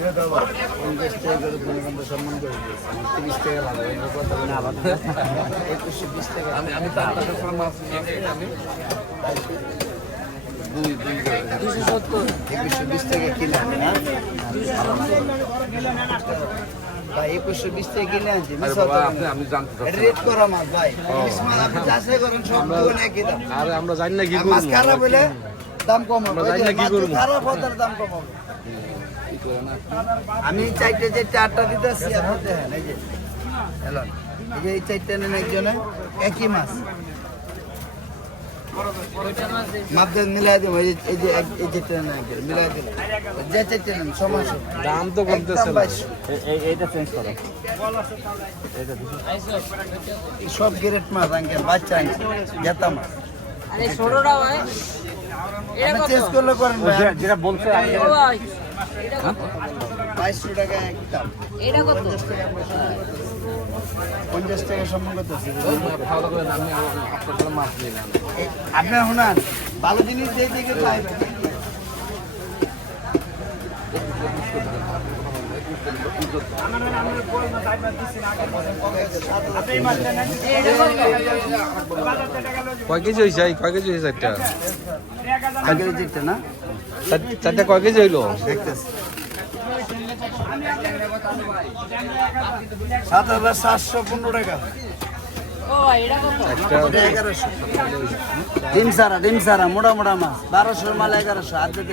দুশো সত্তর। না না। আচ্ছা, না। একুশশো বিশ টাকা। আমি আমি আমি কিনে আনছি, হ্যাঁ? ভাই, একুশশো বিশ টাকা কিনে আনছি, না। আমি জানতে রেট করা মাছ, ভাই। আপনি যাচাই করেন, সব একই দাম। আরে আমরা জানি না কি খারাপ হলে দাম কম হবে। না। খারাপ হয় দাম কম হবে। আমি চারটে চারটে আটটা দিতে আসছি আপনি দেখেন এই যে হ্যালো এই যে এই চারটে নেন একজনে একই মাছ। যে- যে চারটে যে চারটে। দাম তো। এই সব গ্রেট মাছ আঙ্কেল বাচ্চা আনছে জেতা মাছ। ছোটটা যেটা বলছে বাইশশো টাকা একদম এটা কত? পঞ্চাশ টাকা আপনার জন্য মাছ নিয়ে নেন আপনি শোনান ভালো জিনিস দিয়ে দিকে কয় কেজি হয়েছে কয় কেজি হয়েছে চারটা? কয় কেজি হইল? সাত হাজার সাতশো পনেরো টাকা। ডিম সারা ডিম সারা মোটা মোটা মাছ। বারোশোর মাল এগারোশো আর যদি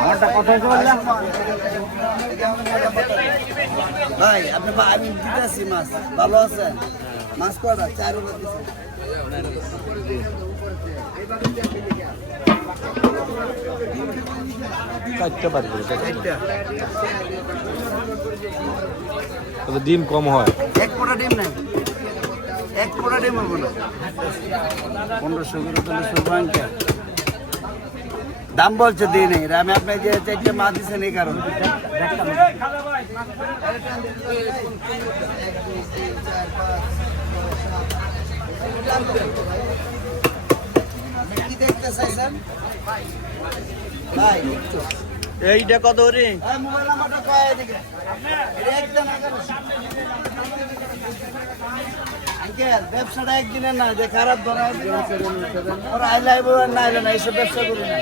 আমারটা কথা বললাম ভাই আপনি আমি দিতেছি মাছ। ভালো আছে? মাছ কটা চার চারটা বাদ তাহলে ডিম কম হয়। এক পোটা ডিম নাই। এক পোটা ডিম হব না। পনেরোশো করে তাহলে সর্বাঙ্কে দাম বলছে দিই নেই। আমি আপনার যে চারটে মাছ দিচ্ছেন এই কারণে। এইটা কত রে মোবাইল নাম্বারটা কয় এটা একদম আঙ্কেল ব্যবসাটা একদিনের না যে খারাপ ধরা ওরা আইলে আইবো না আইলে না, এইসব ব্যবসা করবে না।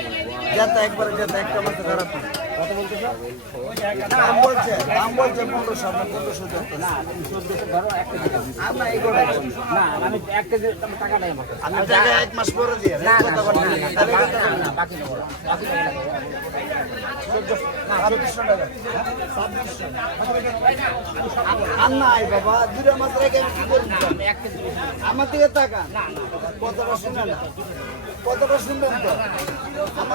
যাতে একবার যাতে একটা মাত্র খারাপ না না না নেই না না না বাবা দুটা মাত্র আমার দিকে টাকা কতটা শুনবেন কতটা শুনবেন তো। আমার